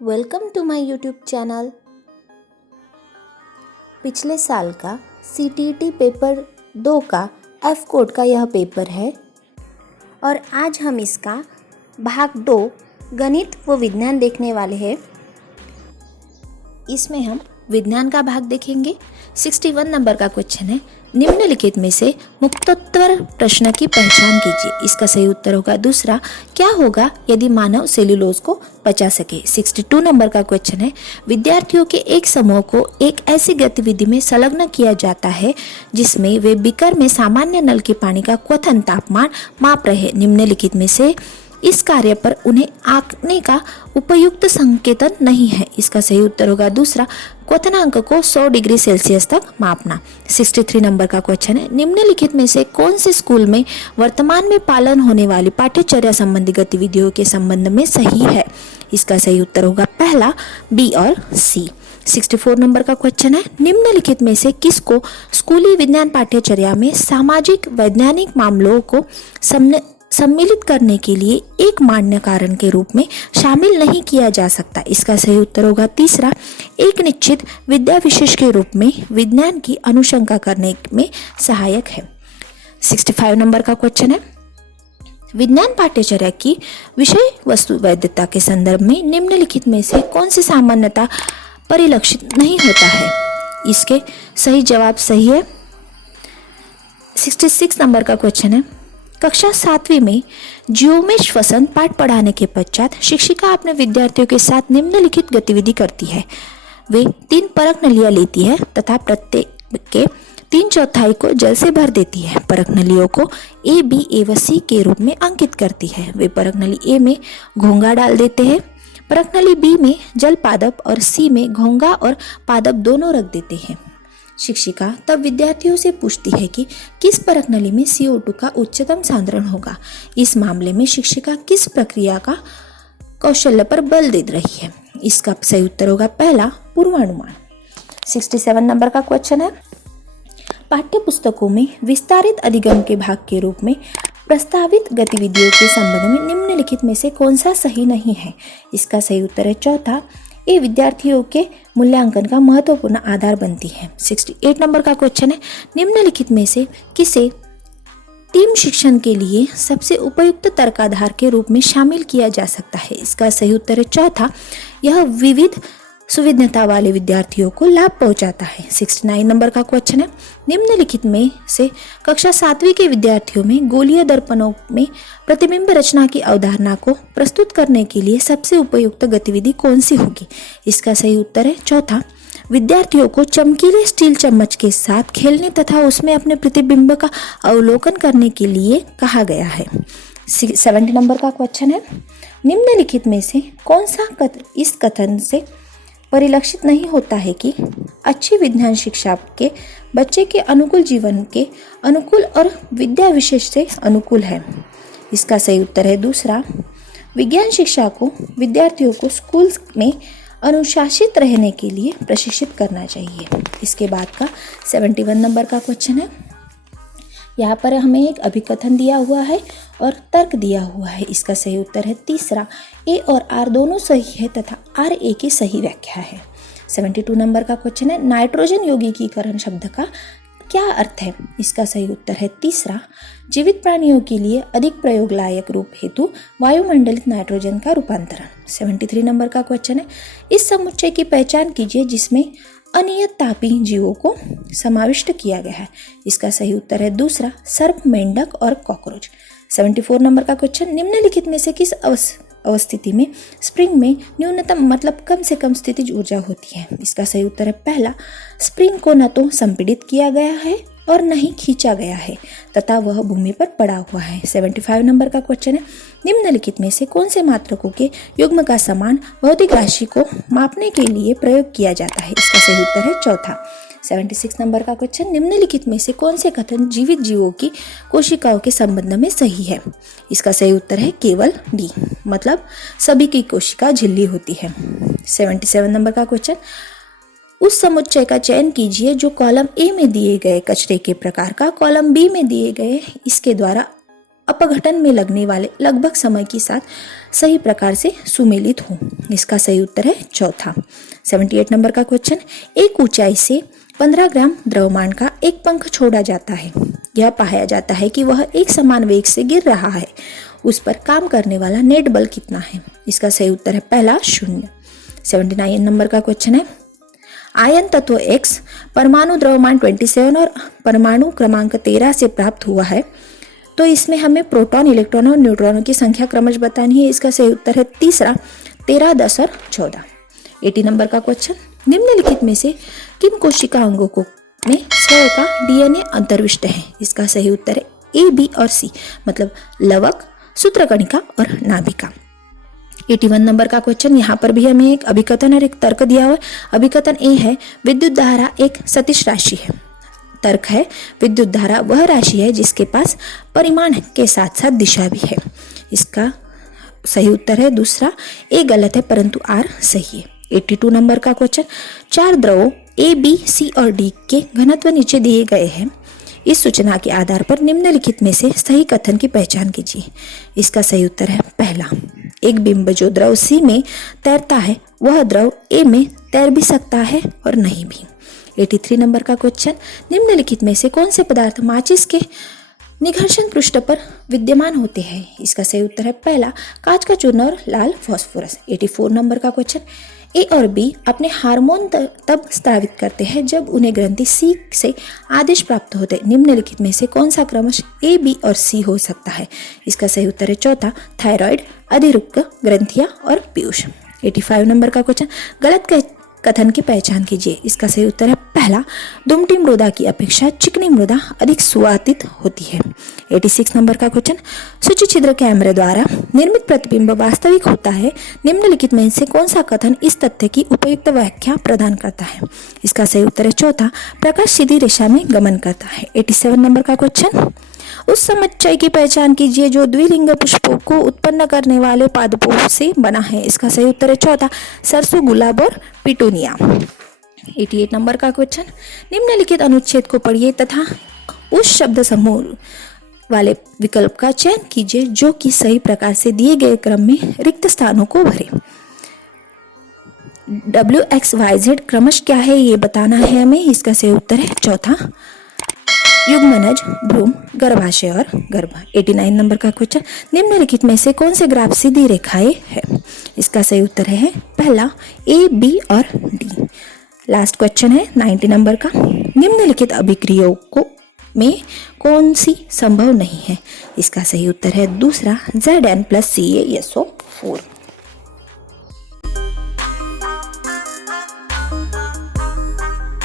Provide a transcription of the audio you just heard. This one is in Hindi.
Welcome to my YouTube channel. पिछले साल का CTET पेपर 2 का F कोड का यह पेपर है और आज हम इसका भाग 2 गणित व विज्ञान देखने वाले हैं। इसमें हम विज्ञान का भाग देखेंगे। 61 नंबर का क्वेश्चन है, निम्नलिखित में से मुक्तोत्तर प्रश्न की पहचान कीजिए। इसका सही उत्तर होगा दूसरा, क्या होगा यदि मानव सेल्यूलोज को पचा सके। 62 नंबर का क्वेश्चन है, विद्यार्थियों के एक समूह को एक ऐसी गतिविधि में संलग्न किया जाता है जिसमें वे बीकर में सामान्य नल के पानी का क्वथन तापमान माप रहे हैं। निम्नलिखित में से इस कार्य पर उन्हें आंकने का उपयुक्त संकेतन नहीं है। इसका सही उत्तर होगा दूसरा, क्वथनांक को 100 डिग्री सेल्सियस तक मापना। 63 नंबर का क्वेश्चन है, निम्नलिखित में से कौन से स्कूल में वर्तमान में पालन होने वाली पाठ्यचर्या संबंधी गतिविधियों के संबंध में सही है। इसका सही उत्तर होगा पहला, बी और सी। 64 नंबर का क्वेश्चन है, निम्नलिखित में से किसको स्कूली विज्ञान पाठ्यचर्या में सामाजिक वैज्ञानिक मामलों को सम्मिलित करने के लिए एक मान्य कारण के रूप में शामिल नहीं किया जा सकता। इसका सही उत्तर होगा तीसरा, एक निश्चित विद्या विशेष के रूप में विज्ञान की अनुशंसा करने में सहायक है। 65 नंबर का क्वेश्चन है, विज्ञान पाठ्यचर्या की विषय वस्तु वैधता के संदर्भ में निम्नलिखित में से कौन सी सामान्यता परिलक्षित नहीं होता है। इसके सही जवाब सही है। 66 नंबर का क्वेश्चन है, कक्षा 7वीं में ज्योमेश श्वसन पाठ पढ़ाने के पश्चात शिक्षिका अपने विद्यार्थियों के साथ निम्नलिखित गतिविधि करती है। वे 3 परख नलियां लेती है तथा प्रत्येक के 3/4 को जल से भर देती है। परख नलियों को A, B, A व C के रूप में अंकित करती है। वे परख नली A में घोंघा डाल देते हैं, परख नली B में जल पादप और C में घोंघा और पादप दोनों रख देते हैं। शिक्षिका तब विद्यार्थियों से पूछती है कि किस परख नली में CO2 का उच्चतम सांद्रण होगा। इस मामले में शिक्षिका किस प्रक्रिया का कौशल्य पर बल दे रही है। इसका सही उत्तर होगा पहला, पूर्वानुमान। 67 नंबर का क्वेश्चन है, पाठ्य पुस्तकों में विस्तारित अधिगम के भाग के रूप में प्रस्तावित गतिविधियों के संबंध में निम्नलिखित में से कौन सा सही नहीं है। इसका सही उत्तर है चौथा, ये विद्यार्थियों के मूल्यांकन का महत्वपूर्ण आधार बनती है। 68 नंबर का क्वेश्चन है, निम्नलिखित में से किसे टीम शिक्षण के लिए सबसे उपयुक्त तर्काधार के रूप में शामिल किया जा सकता है। इसका सही उत्तर है चौथा, यह विविध सुविधता वाले विद्यार्थियों को लाभ पहुंचाता है। 69 नंबर का क्वेश्चन है, निम्नलिखित में से कक्षा 7वीं के विद्यार्थियों में गोलीय दर्पणों में प्रतिबिंब रचना की अवधारणा को प्रस्तुत करने के लिए सबसे उपयुक्त गतिविधि कौन सी होगी। इसका सही उत्तर है चौथा, विद्यार्थियों को चमकीले स्टील चम्मच के साथ खेलने तथा उसमें अपने प्रतिबिंब का अवलोकन करने के लिए कहा गया है। 70 नंबर का क्वेश्चन है, निम्नलिखित में से कौन सा इस कथन से परिलक्षित नहीं होता है कि अच्छी विज्ञान शिक्षा के बच्चे के अनुकूल जीवन के अनुकूल और विद्या विशेष से अनुकूल है। इसका सही उत्तर है दूसरा, विज्ञान शिक्षा को विद्यार्थियों को स्कूल में अनुशासित रहने के लिए प्रशिक्षित करना चाहिए। इसके बाद का 71 नंबर का क्वेश्चन है, यहाँ पर हमें एक अभिकथन दिया हुआ है और तर्क दिया हुआ है। इसका सही उत्तर है तीसरा, A और R दोनों सही है तथा R A की सही व्याख्या है। 72 नंबर का क्वेश्चन है, नाइट्रोजन यौगिकीकरण शब्द का क्या अर्थ है। इसका सही उत्तर है तीसरा, जीवित प्राणियों के लिए अधिक प्रयोग लायक रूप हेतु वायुमंडलित नाइट्रोजन का रूपांतरण। 73 नंबर का क्वेश्चन है, इस समुच्चय की पहचान कीजिए जिसमें अनियत तापी जीवों को समाविष्ट किया गया है। इसका सही उत्तर है दूसरा, सर्प, मेंढक और कॉकरोच। 74 नंबर का क्वेश्चन, निम्नलिखित में से किस अवस्थिति में स्प्रिंग में न्यूनतम मतलब कम से कम स्थितिज ऊर्जा होती है। इसका सही उत्तर है पहला, स्प्रिंग को न तो संपीड़ित किया गया है और न ही खींचा गया है तथा वह भूमि पर पड़ा हुआ है। 75 नंबर का क्वेश्चन है, निम्नलिखित में से कौन से मात्रकों के युग्म का समान भौतिक राशि को मापने के लिए प्रयोग किया जाता है। इसका सही उत्तर है चौथा। 76 नंबर का क्वेश्चन, निम्नलिखित में से कौन से कथन जीवित जीवों की कोशिकाओं के संबंध में सही है। इसका सही उत्तर है केवल डी, मतलब सभी की कोशिका झिल्ली होती है। 77 नंबर का क्वेश्चन, उस समुच्चय का चयन कीजिए जो कॉलम ए में दिए गए कचरे के प्रकार का कॉलम बी में दिए गए इसके द्वारा अपघटन में लगने वाले लगभग समय के साथ सही प्रकार से सुमेलित हो। इसका सही उत्तर है चौथा। 78 नंबर का क्वेश्चन, एक ऊंचाई से 15 ग्राम द्रव्यमान का एक पंख छोड़ा जाता है। यह पाया जाता है कि वह एक समान वेग से गिर रहा है। उस पर काम करने वाला नेट बल कितना है? इसका सही उत्तर है पहला 0। 79 नंबर का क्वेश्चन है, आयन तत्व X परमाणु द्रव्यमान 27 और परमाणु क्रमांक 13 से प्राप्त हुआ है, तो इसमें हमें प्रोटॉन, इलेक्ट्रॉन और न्यूट्रॉनों की संख्या क्रमश बतानी है। इसका सही उत्तर है तीसरा 13, 10 और 14। 80 नंबर का क्वेश्चन, निम्नलिखित में से किन कोशिका अंगों को में स्वयं का डीएनए अंतर्विष्ट है? इसका सही उत्तर है ए, बी और सी, मतलब लवक, सूत्रकणिका और नाभिका। 81 नंबर का क्वेश्चन, यहाँ पर भी हमें एक अभिकथन और एक तर्क दिया हुआ है। अभिकथन ए है, विद्युत धारा एक सदिश राशि है। तर्क है, विद्युत धारा वह राशि है जिसके पास परिमाण के साथ साथ दिशा भी है। इसका सही उत्तर है दूसरा, ए गलत है परंतु आर सही है। 82 नंबर का क्वेश्चन, चार द्रवों ए, बी, सी और डी के घनत्व नीचे दिए गए हैं। इस सूचना के आधार पर निम्नलिखित में से सही कथन की पहचान कीजिए। इसका सही उत्तर है पहला, एक बिंब जो द्रव सी में तैरता है वह द्रव ए में तैर भी सकता है और नहीं भी। 83 नंबर का क्वेश्चन, निम्नलिखित में से कौन से पदार्थ माचिस के निघर्षण पृष्ठ पर विद्यमान होते हैं? इसका सही उत्तर है पहला, कांच का चूर्ण और लाल फास्फोरस। 84 नंबर का क्वेश्चन, ए और बी अपने हार्मोन तब स्रावित करते हैं जब उन्हें ग्रंथि सी से आदेश प्राप्त होते हैं। निम्नलिखित में से कौन सा क्रमश ए, बी और सी हो सकता है? इसका सही उत्तर है चौथा, थायराइड, अधिरुक्क ग्रंथियां और पीयूष। 85 नंबर का क्वेश्चन, गलत कथन की पहचान कीजिए। इसका सही उत्तर है पहला, दुमटी मृदा की अपेक्षा चिकनी मृदा अधिक सुवातित होती है। 86 नंबर का क्वेश्चन, सूची छिद्र कैमरे द्वारा निर्मित प्रतिबिंब वास्तविक होता है। निम्नलिखित में से कौन सा कथन इस तथ्य की उपयुक्त व्याख्या प्रदान करता है? इसका सही उत्तर है चौथा, प्रकाश सीधी दिशा में गमन करता है। 87 नंबर का क्वेश्चन, उस समुच्चय की पहचान कीजिए जो द्विलिंग पुष्पों को उत्पन्न करने वाले पादपों से बना है। इसका सही उत्तर है चौथा, सरसों, गुलाब और पिटूनिया। 88 नंबर का क्वेश्चन, निम्नलिखित अनुच्छेद को पढ़िए तथा उस शब्द समूह वाले विकल्प का चयन कीजिए जो कि सही प्रकार से दिए गए क्रम में रिक्त स्थानों को भरे। WXYZ क्रमश क्या है ये बताना है हमें। इसका सही उत्तर है चौथा, युग्मनज, भ्रूण, गर्भाशय और गर्भ। 89 नंबर का क्वेश्चन, निम्नलिखित में से कौन से ग्राफ सीधी रेखाएं है? इसका सही उत्तर है पहला, ए, बी और डी। लास्ट क्वेश्चन है 90 नंबर का, निम्नलिखित अभिक्रियाओं को में कौन सी संभव नहीं है? इसका सही उत्तर है दूसरा, ZN + CaSO4।